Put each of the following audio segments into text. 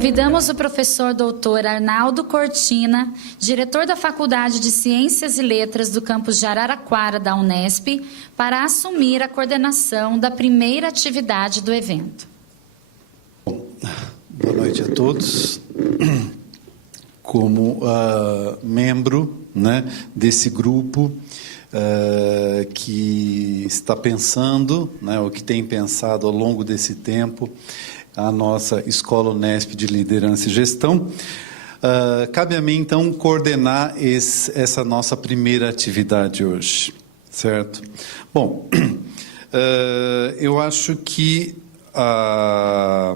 Convidamos o professor doutor Arnaldo Cortina, diretor da Faculdade de Ciências e Letras do campus de Araraquara da Unesp, para assumir a coordenação da primeira atividade do evento. Boa noite a todos. Como membro, né, desse grupo que está pensando, né, ou que tem pensado ao longo desse tempo, a nossa Escola Unesp de Liderança e Gestão, cabe a mim, então, coordenar essa nossa primeira atividade hoje, certo? Bom, eu acho que a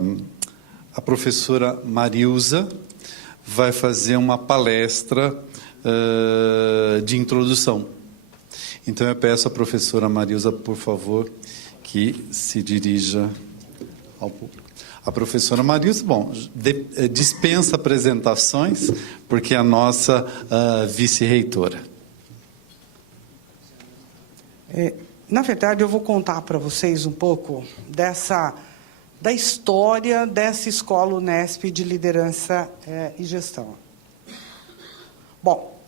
professora Marilza vai fazer uma palestra de introdução. Então, eu peço à professora Marilza, por favor, que se dirija ao público. A professora Marilza, bom, dispensa apresentações, porque é a nossa vice-reitora. Na verdade, eu vou contar para vocês um pouco da história dessa Escola Unesp de Liderança e Gestão. Bom,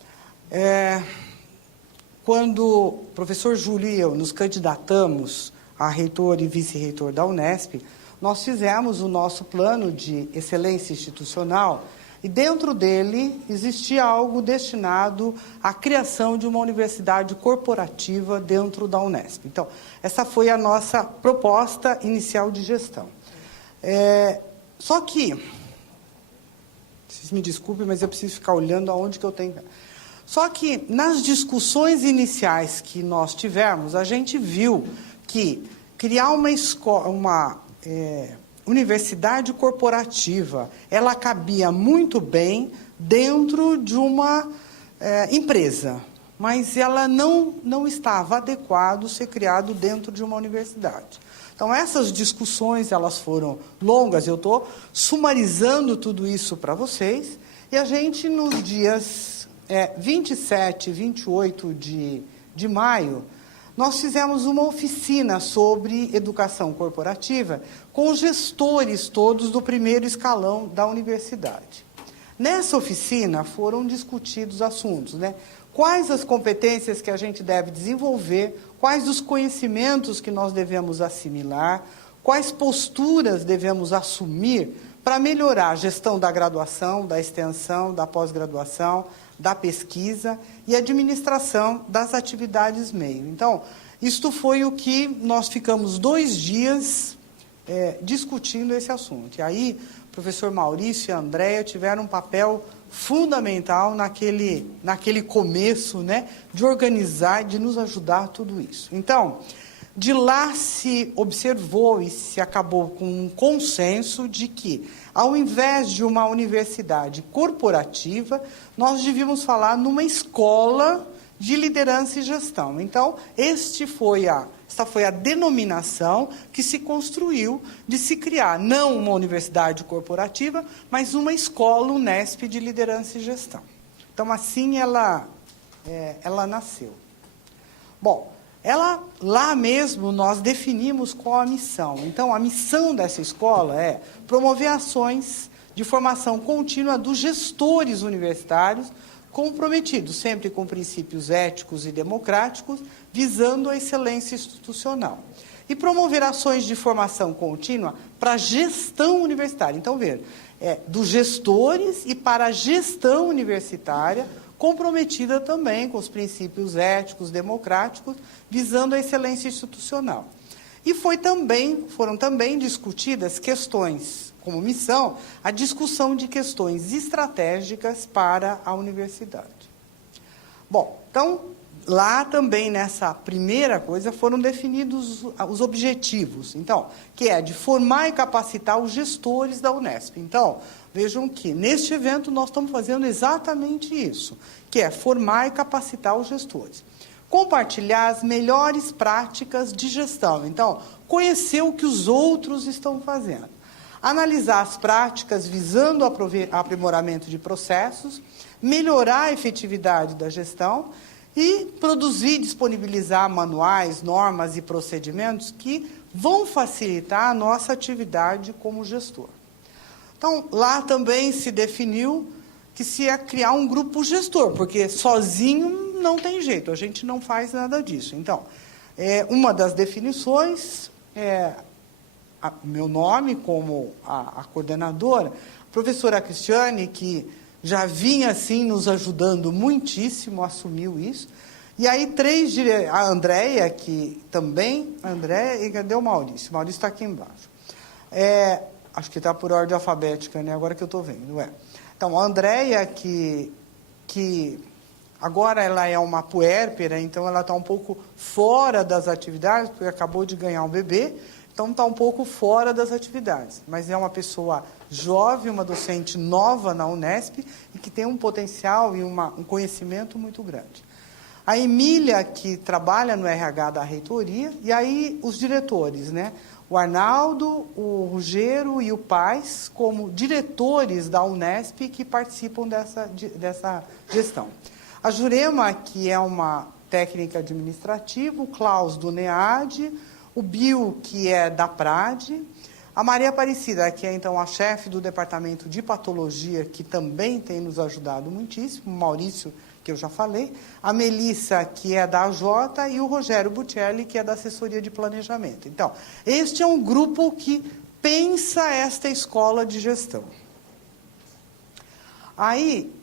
quando o professor Júlio e eu nos candidatamos a reitor e vice-reitor da Unesp, nós fizemos o nosso plano de excelência institucional e dentro dele existia algo destinado à criação de uma universidade corporativa dentro da Unesp. Então, essa foi a nossa proposta inicial de gestão. Só que, vocês me desculpem, mas eu preciso ficar olhando aonde que eu tenho. Só que, nas discussões iniciais que nós tivemos, a gente viu que criar uma universidade corporativa, ela cabia muito bem dentro de uma empresa, mas ela não estava adequado ser criado dentro de uma universidade. Então, essas discussões, elas foram longas, eu estou sumarizando tudo isso para vocês, e a gente, nos dias 27 e 28 de maio, nós fizemos uma oficina sobre educação corporativa com os gestores todos do primeiro escalão da universidade. Nessa oficina foram discutidos assuntos, né? Quais as competências que a gente deve desenvolver, quais os conhecimentos que nós devemos assimilar, quais posturas devemos assumir para melhorar a gestão da graduação, da extensão, da pós-graduação, da pesquisa e administração das atividades meio. Então, isto foi o que nós ficamos 2 dias discutindo esse assunto. E aí, o professor Maurício e a Andréia tiveram um papel fundamental naquele começo, né, de organizar, de nos ajudar tudo isso. Então, de lá se observou e se acabou com um consenso de que, ao invés de uma universidade corporativa, nós devíamos falar numa escola de liderança e gestão. Então, esta foi a denominação que se construiu de se criar, não uma universidade corporativa, mas uma escola Unesp de liderança e gestão. Então, assim ela nasceu. Bom, lá mesmo nós definimos qual a missão. Então, a missão dessa escola é promover ações de formação contínua dos gestores universitários, comprometidos sempre com princípios éticos e democráticos, visando a excelência institucional. E promover ações de formação contínua para a gestão universitária. Então, dos gestores e para a gestão universitária, comprometida também com os princípios éticos, democráticos, visando a excelência institucional. E foram também discutidas questões, como missão, a discussão de questões estratégicas para a universidade. Bom, então, lá também nessa primeira coisa foram definidos os objetivos, então, que é de formar e capacitar os gestores da Unesp. Então, vejam que neste evento nós estamos fazendo exatamente isso, que é formar e capacitar os gestores. Compartilhar as melhores práticas de gestão. Então, conhecer o que os outros estão fazendo. Analisar as práticas visando o aprimoramento de processos, melhorar a efetividade da gestão e produzir e disponibilizar manuais, normas e procedimentos que vão facilitar a nossa atividade como gestor. Então, lá também se definiu que se ia criar um grupo gestor, porque sozinho não tem jeito, a gente não faz nada disso. Então, uma das definições é o meu nome como a coordenadora, a professora Cristiane, que já vinha assim nos ajudando muitíssimo, assumiu isso. E aí a Andréia, que também, e cadê o Maurício? O Maurício está aqui embaixo. Acho que está por ordem alfabética, né? Agora que eu estou vendo. Então, a Andréia, que agora ela é uma puérpera, então ela está um pouco fora das atividades, porque acabou de ganhar um bebê, então está um pouco fora das atividades. Mas é uma pessoa jovem, uma docente nova na Unesp, e que tem um potencial e um conhecimento muito grande. A Emília, que trabalha no RH da reitoria, e aí os diretores, né? O Arnaldo, o Rugero e o Paz, como diretores da Unesp que participam dessa gestão. A Jurema, que é uma técnica administrativa, o Klaus do NEAD, o Bill, que é da PRAD, a Maria Aparecida, que é então a chefe do departamento de patologia, que também tem nos ajudado muitíssimo, o Maurício, que eu já falei, a Melissa, que é da AJ, e o Rogério Buccelli, que é da assessoria de planejamento. Então, este é um grupo que pensa esta escola de gestão. Aí,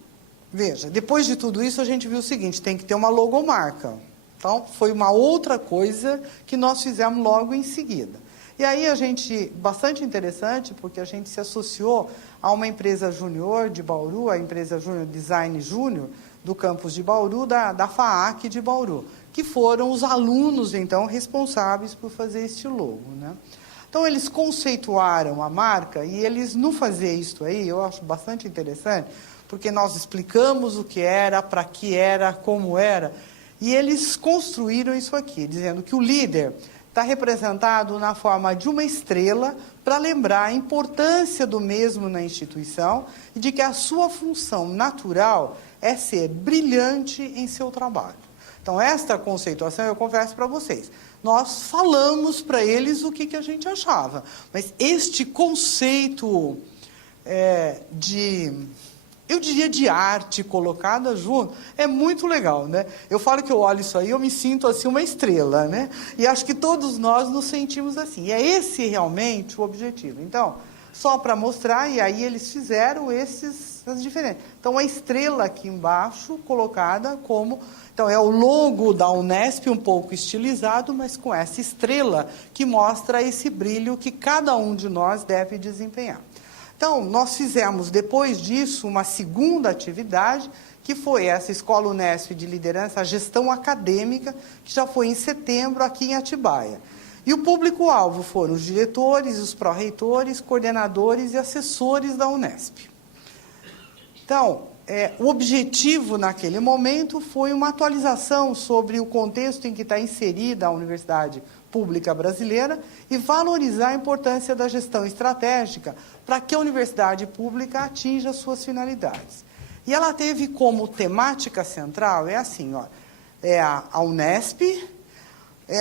veja, depois de tudo isso, a gente viu o seguinte, tem que ter uma logomarca. Então, foi uma outra coisa que nós fizemos logo em seguida. E aí bastante interessante, porque a gente se associou a uma empresa júnior de Bauru, a empresa Júnior Design Júnior, do campus de Bauru, da FAAC de Bauru, que foram os alunos, então, responsáveis por fazer este logo, né? Então, eles conceituaram a marca, e eles, no fazer isso aí, eu acho bastante interessante, porque nós explicamos o que era, para que era, como era, e eles construíram isso aqui, dizendo que o líder está representado na forma de uma estrela para lembrar a importância do mesmo na instituição e de que a sua função natural é ser brilhante em seu trabalho. Então, esta conceituação, eu confesso para vocês, nós falamos para eles o que a gente achava, mas este conceito eu diria de arte colocada junto, é muito legal, né? Eu falo que eu olho isso aí, eu me sinto assim uma estrela, né? E acho que todos nós nos sentimos assim. E é esse realmente o objetivo. Então, só para mostrar, e aí eles fizeram essas diferenças. Então, a estrela aqui embaixo, colocada como... Então, é o logo da Unesp, um pouco estilizado, mas com essa estrela que mostra esse brilho que cada um de nós deve desempenhar. Então, nós fizemos, depois disso, uma segunda atividade, que foi essa Escola Unesp de Liderança, a gestão acadêmica, que já foi em setembro, aqui em Atibaia. E o público-alvo foram os diretores, os pró-reitores, coordenadores e assessores da Unesp. Então, o objetivo naquele momento foi uma atualização sobre o contexto em que está inserida a Universidade Pública Brasileira e valorizar a importância da gestão estratégica para que a universidade pública atinja suas finalidades. E ela teve como temática central, a Unesp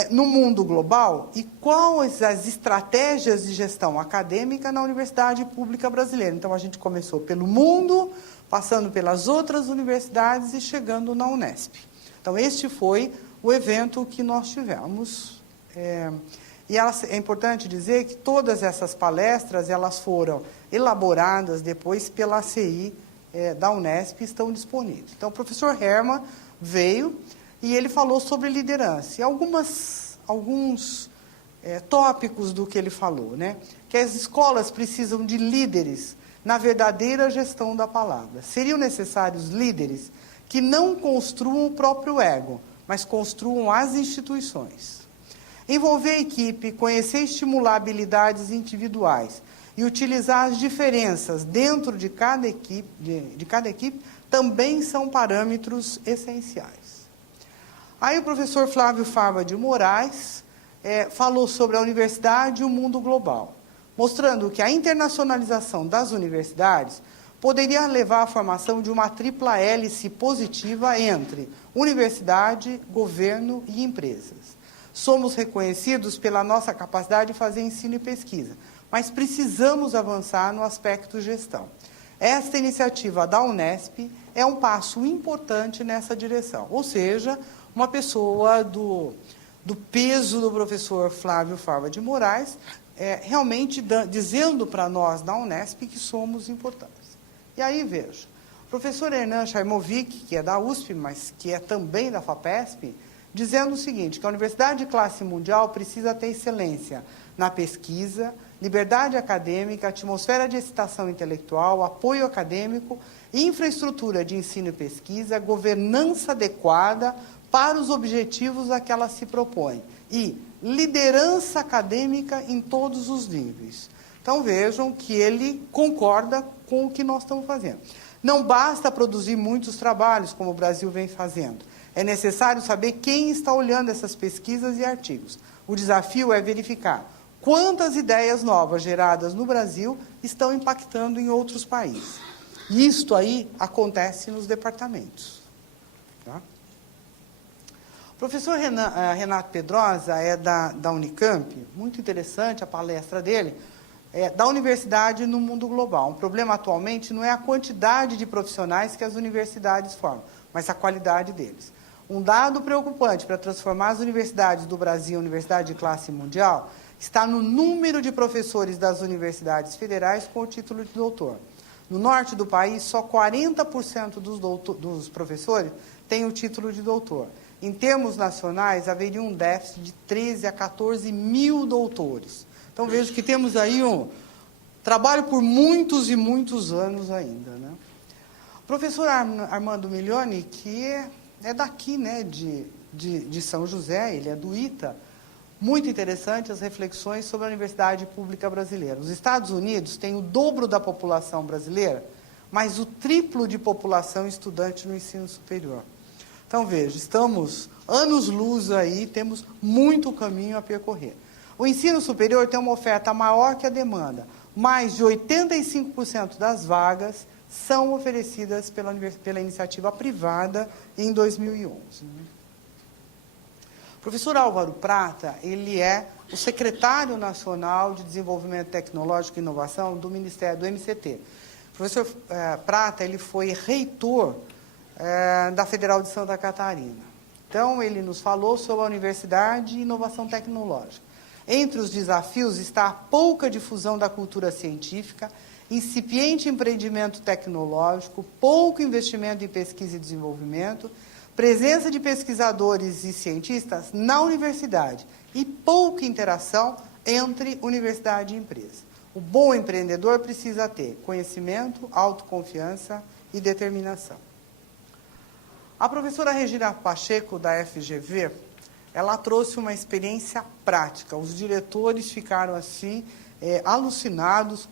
no mundo global e quais as estratégias de gestão acadêmica na Universidade Pública Brasileira. Então, a gente começou pelo mundo, passando pelas outras universidades e chegando na Unesp. Então, este foi o evento que nós tivemos. E é importante dizer que todas essas palestras elas foram elaboradas depois pela ACI da Unesp e estão disponíveis. Então, o professor Herman veio e ele falou sobre liderança. E alguns tópicos do que ele falou, né? Que as escolas precisam de líderes na verdadeira gestão da palavra. Seriam necessários líderes que não construam o próprio ego, mas construam as instituições. Envolver a equipe, conhecer e estimular habilidades individuais e utilizar as diferenças dentro de cada equipe também são parâmetros essenciais. Aí o professor Flávio Fava de Moraes falou sobre a universidade e o mundo global, mostrando que a internacionalização das universidades poderia levar à formação de uma tripla hélice positiva entre universidade, governo e empresas. Somos reconhecidos pela nossa capacidade de fazer ensino e pesquisa, mas precisamos avançar no aspecto gestão. Esta iniciativa da Unesp é um passo importante nessa direção, ou seja, uma pessoa do peso do professor Flávio Fava de Moraes, realmente dizendo para nós da Unesp que somos importantes. E aí, veja, o professor Hernan Chaimovic, que é da USP, mas que é também da FAPESP, dizendo o seguinte, que a universidade de classe mundial precisa ter excelência na pesquisa, liberdade acadêmica, atmosfera de excitação intelectual, apoio acadêmico, infraestrutura de ensino e pesquisa, governança adequada para os objetivos a que ela se propõe e liderança acadêmica em todos os níveis. Então, vejam que ele concorda com o que nós estamos fazendo. Não basta produzir muitos trabalhos, como o Brasil vem fazendo. É necessário saber quem está olhando essas pesquisas e artigos. O desafio é verificar quantas ideias novas geradas no Brasil estão impactando em outros países. E isto aí acontece nos departamentos. Tá? O professor Renato Pedrosa é da Unicamp, muito interessante a palestra dele, da universidade no mundo global. Um problema atualmente não é a quantidade de profissionais que as universidades formam, mas a qualidade deles. Um dado preocupante para transformar as universidades do Brasil em universidade de classe mundial está no número de professores das universidades federais com o título de doutor. No norte do país, só 40% dos professores têm o título de doutor. Em termos nacionais, haveria um déficit de 13 a 14 mil doutores. Então, vejo que temos aí um trabalho por muitos e muitos anos ainda, né? O professor Armando Milioni, que é daqui, né, de São José, ele é do ITA, muito interessante as reflexões sobre a Universidade Pública Brasileira. Os Estados Unidos têm o dobro da população brasileira, mas o triplo de população estudante no ensino superior. Então, veja, estamos anos-luz aí, temos muito caminho a percorrer. O ensino superior tem uma oferta maior que a demanda. Mais de 85% das vagas são oferecidas pela iniciativa privada em 2011. O professor Álvaro Prata, ele é o secretário nacional de Desenvolvimento Tecnológico e Inovação do Ministério do MCT. O professor Prata, ele foi reitor da Federal de Santa Catarina. Então, ele nos falou sobre a Universidade e Inovação Tecnológica. Entre os desafios está a pouca difusão da cultura científica, incipiente empreendimento tecnológico, pouco investimento em pesquisa e desenvolvimento, presença de pesquisadores e cientistas na universidade e pouca interação entre universidade e empresa. O bom empreendedor precisa ter conhecimento, autoconfiança e determinação. A professora Regina Pacheco, da FGV, ela trouxe uma experiência prática. Os diretores ficaram, assim, alucinados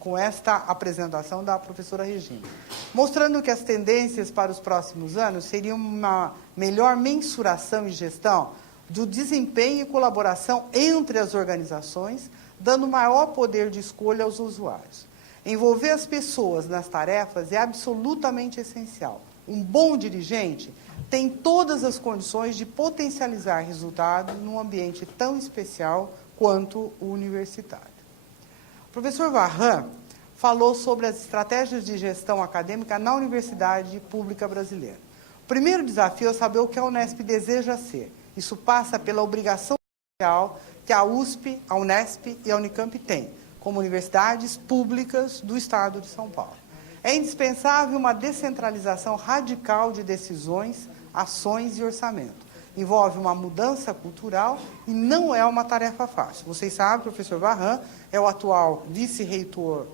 com esta apresentação da professora Regina, mostrando que as tendências para os próximos anos seriam uma melhor mensuração e gestão do desempenho e colaboração entre as organizações, dando maior poder de escolha aos usuários. Envolver as pessoas nas tarefas é absolutamente essencial. Um bom dirigente tem todas as condições de potencializar resultados num ambiente tão especial quanto o universitário. O professor Varran falou sobre as estratégias de gestão acadêmica na Universidade Pública Brasileira. O primeiro desafio é saber o que a Unesp deseja ser. Isso passa pela obrigação social que a USP, a Unesp e a Unicamp têm, como universidades públicas do Estado de São Paulo. É indispensável uma descentralização radical de decisões, ações e orçamento. Envolve uma mudança cultural e não é uma tarefa fácil. Vocês sabem, o professor Varran é o atual vice-reitor,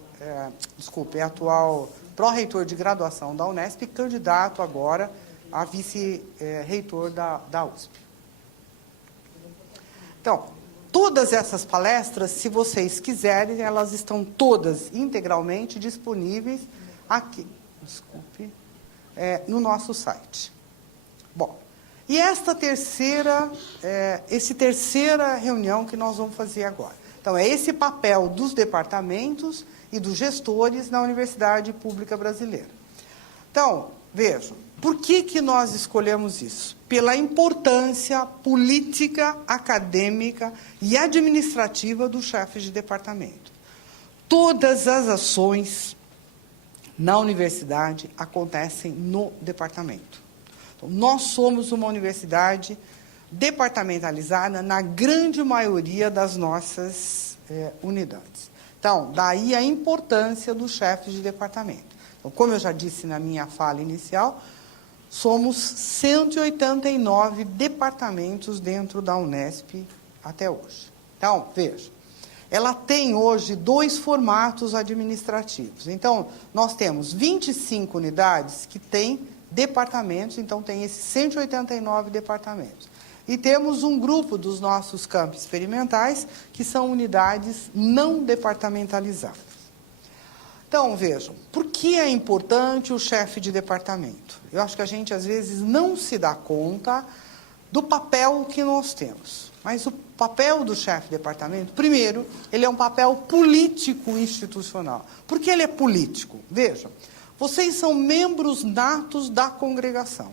atual pró-reitor de graduação da Unesp e candidato agora a vice-reitor da USP. Então, todas essas palestras, se vocês quiserem, elas estão todas integralmente disponíveis aqui, no nosso site. Bom, e essa terceira reunião que nós vamos fazer agora. Então, é esse papel dos departamentos e dos gestores na Universidade Pública Brasileira. Então, vejam, por que nós escolhemos isso? Pela importância política, acadêmica e administrativa do chefe de departamento. Todas as ações na universidade acontecem no departamento. Então, nós somos uma universidade departamentalizada na grande maioria das nossas unidades. Então, daí a importância do chefe de departamento. Então, como eu já disse na minha fala inicial, somos 189 departamentos dentro da Unesp até hoje. Então, veja, ela tem hoje 2 formatos administrativos. Então, nós temos 25 unidades que têm departamentos, então tem esses 189 departamentos. E temos um grupo dos nossos campos experimentais, que são unidades não departamentalizadas. Então, vejam, por que é importante o chefe de departamento? Eu acho que a gente, às vezes, não se dá conta do papel que nós temos. Mas o papel do chefe de departamento, primeiro, ele é um papel político-institucional. Por que ele é político? Vejam, vocês são membros natos da congregação.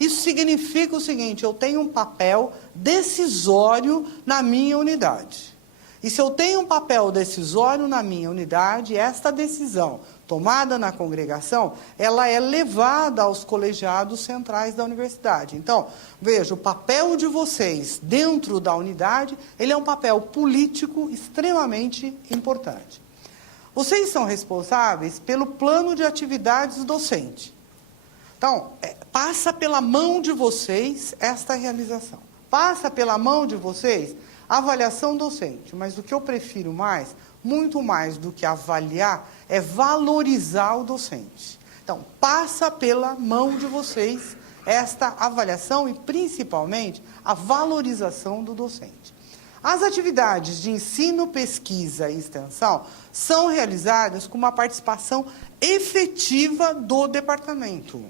Isso significa o seguinte: eu tenho um papel decisório na minha unidade. E se eu tenho um papel decisório na minha unidade, esta decisão tomada na congregação, ela é levada aos colegiados centrais da universidade. Então, veja, o papel de vocês dentro da unidade, ele é um papel político extremamente importante. Vocês são responsáveis pelo plano de atividades docente. Então, passa pela mão de vocês esta realização. Passa pela mão de vocês a avaliação docente. Mas o que eu prefiro mais, muito mais do que avaliar, é valorizar o docente. Então, passa pela mão de vocês esta avaliação e, principalmente, a valorização do docente. As atividades de ensino, pesquisa e extensão são realizadas com uma participação efetiva do departamento.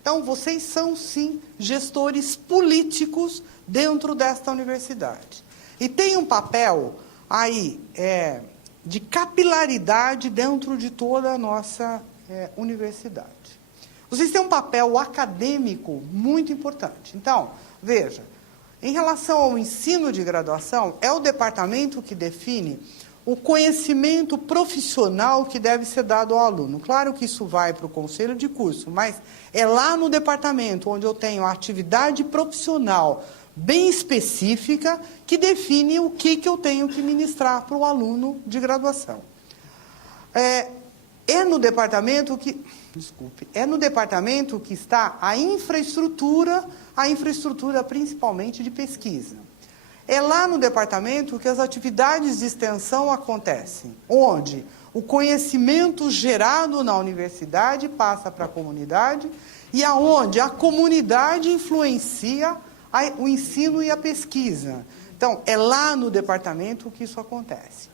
Então, vocês são, sim, gestores políticos dentro desta universidade. E tem um papel aí de capilaridade dentro de toda a nossa universidade. Vocês têm um papel acadêmico muito importante. Então, veja, em relação ao ensino de graduação, é o departamento que define o conhecimento profissional que deve ser dado ao aluno. Claro que isso vai para o conselho de curso, mas é lá no departamento onde eu tenho a atividade profissional bem específica que define o que eu tenho que ministrar para o aluno de graduação. É no departamento que está a infraestrutura principalmente de pesquisa. É lá no departamento que as atividades de extensão acontecem, onde o conhecimento gerado na universidade passa para a comunidade e aonde a comunidade influencia o ensino e a pesquisa. Então, é lá no departamento que isso acontece.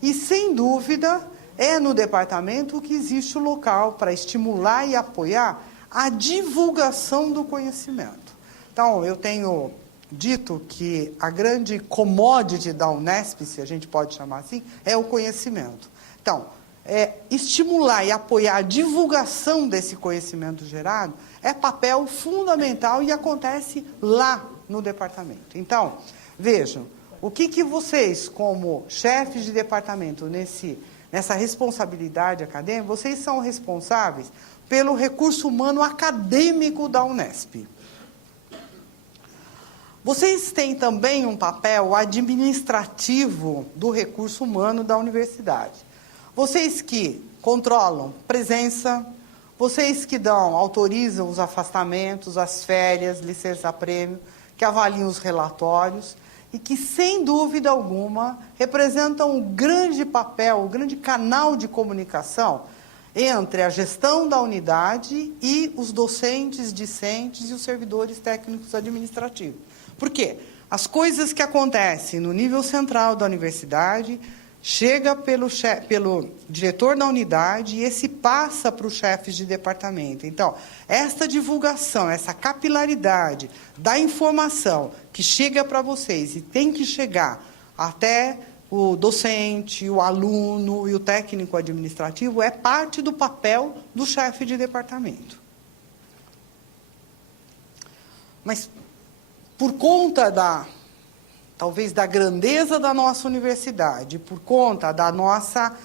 E, sem dúvida, é no departamento que existe o local para estimular e apoiar a divulgação do conhecimento. Então, eu tenho dito que a grande commodity da Unesp, se a gente pode chamar assim, é o conhecimento. Então, estimular e apoiar a divulgação desse conhecimento gerado é papel fundamental e acontece lá no departamento. Então, vejam, o que vocês, como chefes de departamento, nessa responsabilidade acadêmica, vocês são responsáveis pelo recurso humano acadêmico da Unesp. Vocês têm também um papel administrativo do recurso humano da universidade. Vocês que controlam presença, vocês que autorizam os afastamentos, as férias, licença-prêmio, que avaliam os relatórios e que, sem dúvida alguma, representam um grande papel, um grande canal de comunicação entre a gestão da unidade e os docentes, discentes e os servidores técnicos administrativos. Por quê? As coisas que acontecem no nível central da universidade chega pelo diretor da unidade e esse passa para os chefes de departamento. Então, esta divulgação, essa capilaridade da informação que chega para vocês e tem que chegar até o docente, o aluno e o técnico administrativo é parte do papel do chefe de departamento. Mas por conta talvez da grandeza da nossa universidade, por conta da nossa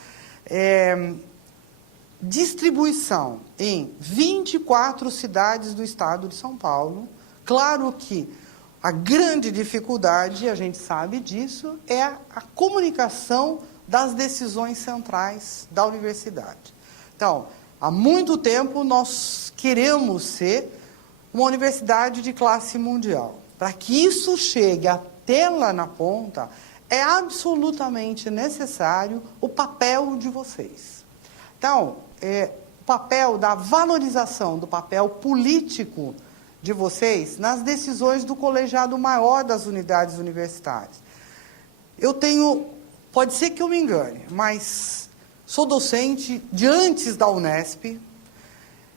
distribuição em 24 cidades do estado de São Paulo, claro que a grande dificuldade, a gente sabe disso, é a comunicação das decisões centrais da universidade. Então, há muito tempo nós queremos ser uma universidade de classe mundial. Para que isso chegue até lá na ponta, é absolutamente necessário o papel de vocês. Então, o papel da valorização do papel político de vocês nas decisões do colegiado maior das unidades universitárias. Pode ser que eu me engane, mas sou docente de antes da Unesp,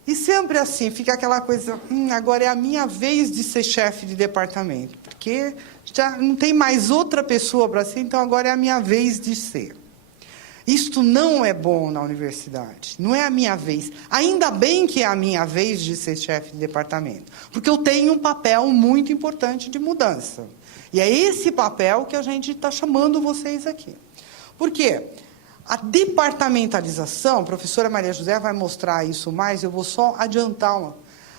e sempre assim, fica aquela coisa, agora é a minha vez de ser chefe de departamento, porque já não tem mais outra pessoa para ser, então agora é a minha vez de ser. Isto não é bom na universidade, não é a minha vez. Ainda bem que é a minha vez de ser chefe de departamento, porque eu tenho um papel muito importante de mudança. E é esse papel que a gente está chamando vocês aqui. Por quê? A departamentalização, a professora Maria José vai mostrar isso mais, eu vou só adiantar uma.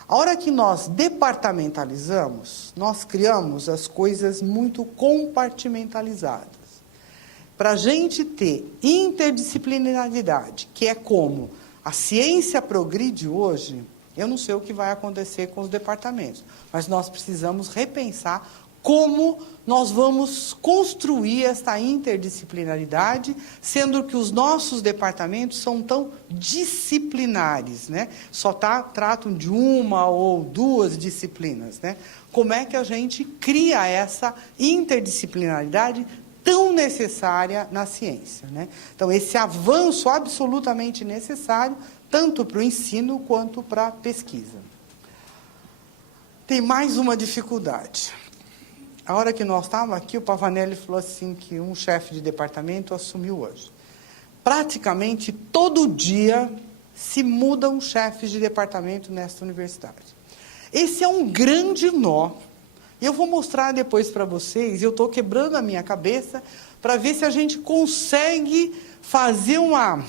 A hora que nós departamentalizamos, nós criamos as coisas muito compartimentalizadas. Para a gente ter interdisciplinaridade, que é como a ciência progride hoje, eu não sei o que vai acontecer com os departamentos, mas nós precisamos repensar como nós vamos construir essa interdisciplinaridade, sendo que os nossos departamentos são tão disciplinares, né? Só tratam de uma ou duas disciplinas, né? Como é que a gente cria essa interdisciplinaridade tão necessária na ciência, né? Então, esse avanço absolutamente necessário, tanto para o ensino quanto para a pesquisa. Tem mais uma dificuldade. A hora que nós estávamos aqui, o Pavanelli falou assim que um chefe de departamento assumiu hoje. Praticamente todo dia se mudam chefes de departamento nesta universidade. Esse é um grande nó. Eu vou mostrar depois para vocês, eu estou quebrando a minha cabeça para ver se a gente consegue fazer uma...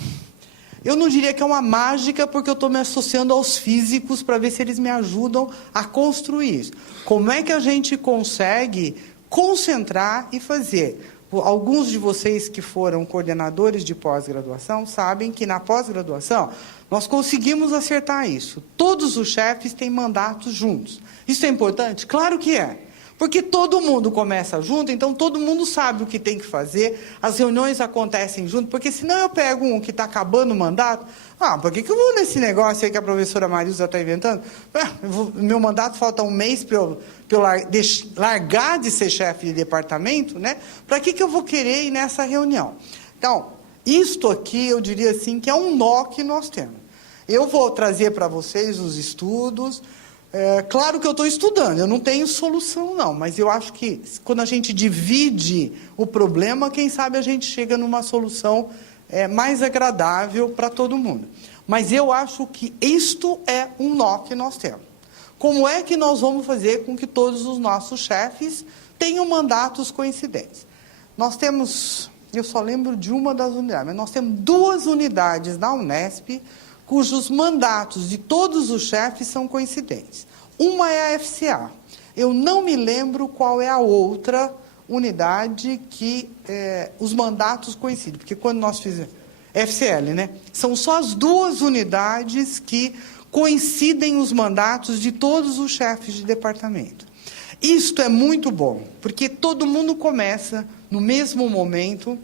Eu não diria que é uma mágica, porque eu estou me associando aos físicos para ver se eles me ajudam a construir isso. Como é que a gente consegue concentrar e fazer? Alguns de vocês que foram coordenadores de pós-graduação sabem que na pós-graduação nós conseguimos acertar isso. Todos os chefes têm mandatos juntos. Isso é importante? Claro que é. Porque todo mundo começa junto, então todo mundo sabe o que tem que fazer, as reuniões acontecem junto, porque senão eu pego um que está acabando o mandato, por que eu vou nesse negócio aí que a professora Marisa está inventando? Meu mandato falta um mês para eu largar de ser chefe de departamento, né? Para que eu vou querer ir nessa reunião? Então, isto aqui eu diria assim que é um nó que nós temos. Eu vou trazer para vocês os estudos. Claro que eu estou estudando, eu não tenho solução não, mas eu acho que quando a gente divide o problema, quem sabe a gente chega numa solução mais agradável para todo mundo. Mas eu acho que isto é um nó que nós temos. Como é que nós vamos fazer com que todos os nossos chefes tenham mandatos coincidentes? Nós temos, eu só lembro de uma das unidades, mas nós temos 2 unidades na Unesp, cujos mandatos de todos os chefes são coincidentes. Uma é a FCA. Eu não me lembro qual é a outra unidade que os mandatos coincidem, porque quando nós fizemos... FCL, né? São só as 2 unidades que coincidem os mandatos de todos os chefes de departamento. Isto é muito bom, porque todo mundo começa no mesmo momento,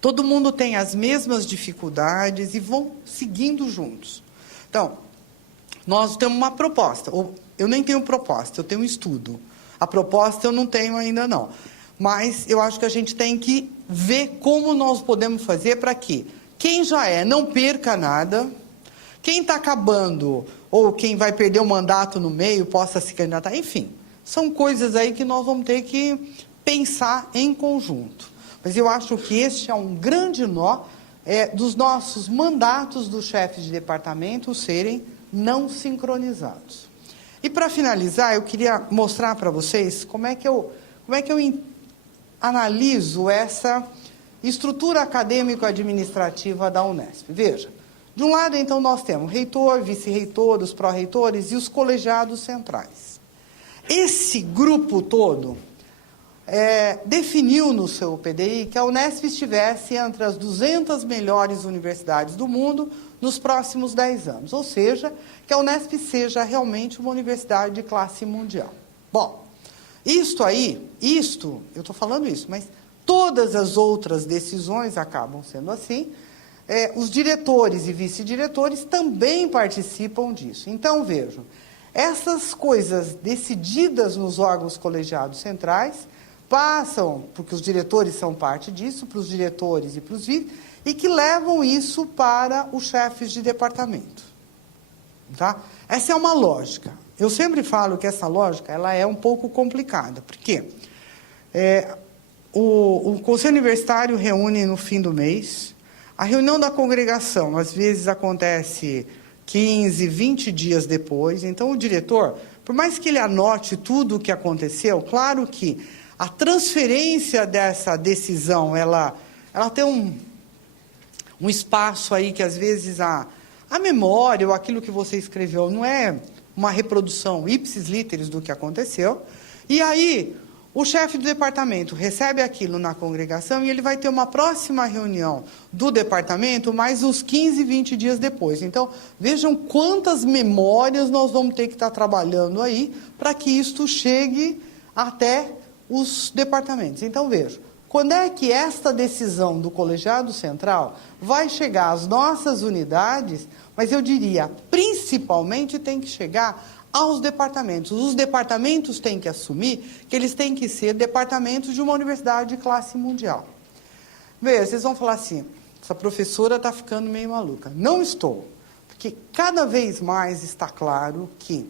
todo mundo tem as mesmas dificuldades e vão seguindo juntos. Então, nós temos uma proposta. Eu nem tenho proposta, eu tenho um estudo. A proposta eu não tenho ainda não. Mas eu acho que a gente tem que ver como nós podemos fazer para que quem já não perca nada, quem está acabando ou quem vai perder o mandato no meio possa se candidatar. Enfim, são coisas aí que nós vamos ter que pensar em conjunto. Mas eu acho que este é um grande nó dos nossos mandatos dos chefes de departamento serem não sincronizados. E para finalizar, eu queria mostrar para vocês como é que eu analiso essa estrutura acadêmico-administrativa da Unesp. Veja, de um lado, então, nós temos reitor, vice-reitor, os pró-reitores e os colegiados centrais. Esse grupo todo definiu no seu PDI que a Unesp estivesse entre as 200 melhores universidades do mundo nos próximos 10 anos, ou seja, que a Unesp seja realmente uma universidade de classe mundial. Bom, eu estou falando isso, mas todas as outras decisões acabam sendo assim. Os diretores e vice-diretores também participam disso. Então, vejam, essas coisas decididas nos órgãos colegiados centrais passam, porque os diretores são parte disso, para os diretores e para os vice, e que levam isso para os chefes de departamento. Tá? Essa é uma lógica. Eu sempre falo que essa lógica ela é um pouco complicada. Por quê? O Conselho Universitário reúne no fim do mês. A reunião da congregação, às vezes, acontece 15, 20 dias depois. Então, o diretor, por mais que ele anote tudo o que aconteceu, claro que a transferência dessa decisão, ela tem um espaço aí que, às vezes, a memória ou aquilo que você escreveu não é uma reprodução ipsis literis do que aconteceu. E aí, o chefe do departamento recebe aquilo na congregação e ele vai ter uma próxima reunião do departamento mais uns 15, 20 dias depois. Então, vejam quantas memórias nós vamos ter que estar trabalhando aí para que isto chegue até os departamentos. Então, vejam, quando é que esta decisão do colegiado central vai chegar às nossas unidades, mas eu diria, principalmente tem que chegar aos departamentos. Os departamentos têm que assumir que eles têm que ser departamentos de uma universidade de classe mundial. Veja, vocês vão falar assim, essa professora está ficando meio maluca. Não estou, porque cada vez mais está claro que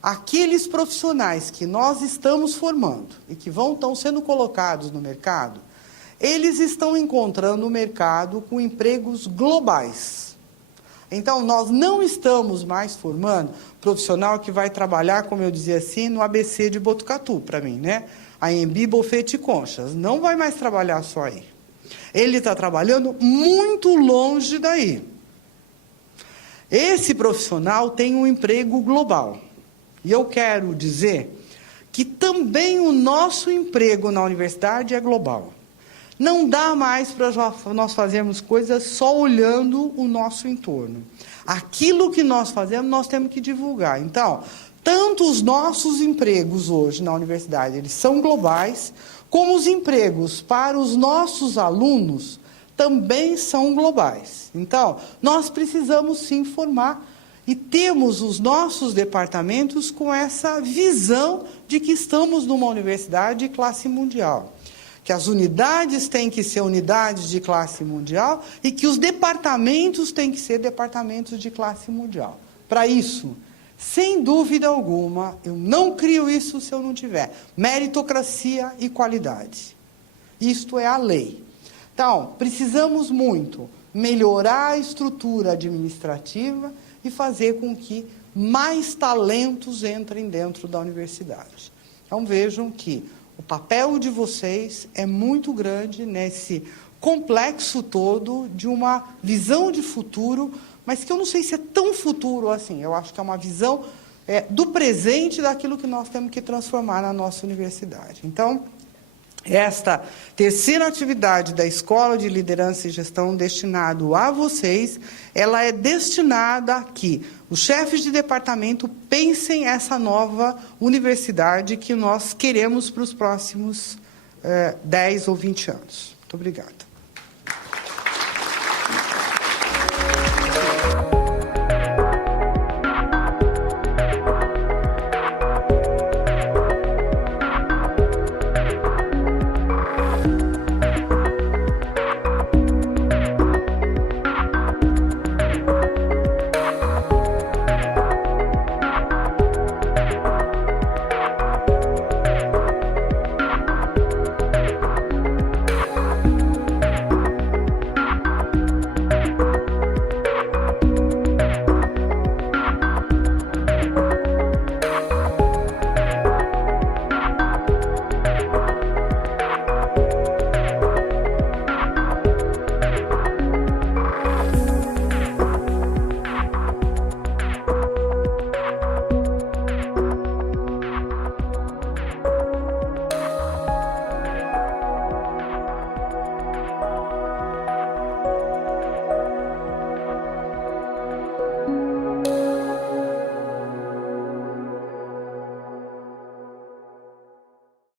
aqueles profissionais que nós estamos formando e que estão sendo colocados no mercado, eles estão encontrando o mercado com empregos globais. Então, nós não estamos mais formando profissional que vai trabalhar, como eu dizia assim, no ABC de Botucatu, para mim, né? Anhembi, Bofete e Conchas. Não vai mais trabalhar só aí. Ele está trabalhando muito longe daí. Esse profissional tem um emprego global. E eu quero dizer que também o nosso emprego na universidade é global. Não dá mais para nós fazermos coisas só olhando o nosso entorno. Aquilo que nós fazemos, nós temos que divulgar. Então, tanto os nossos empregos hoje na universidade, eles são globais, como os empregos para os nossos alunos também são globais. Então, nós precisamos sim formar e temos os nossos departamentos com essa visão de que estamos numa universidade de classe mundial. Que as unidades têm que ser unidades de classe mundial e que os departamentos têm que ser departamentos de classe mundial. Para isso, sem dúvida alguma, eu não crio isso se eu não tiver meritocracia e qualidade. Isto é a lei. Então, precisamos muito melhorar a estrutura administrativa e fazer com que mais talentos entrem dentro da universidade. Então, vejam que o papel de vocês é muito grande nesse complexo todo de uma visão de futuro, mas que eu não sei se é tão futuro assim. Eu acho que é uma visão do presente daquilo que nós temos que transformar na nossa universidade. Então, esta terceira atividade da Escola de Liderança e Gestão destinado a vocês, ela é destinada a que os chefes de departamento pensem essa nova universidade que nós queremos para os próximos 10 ou 20 anos. Muito obrigada.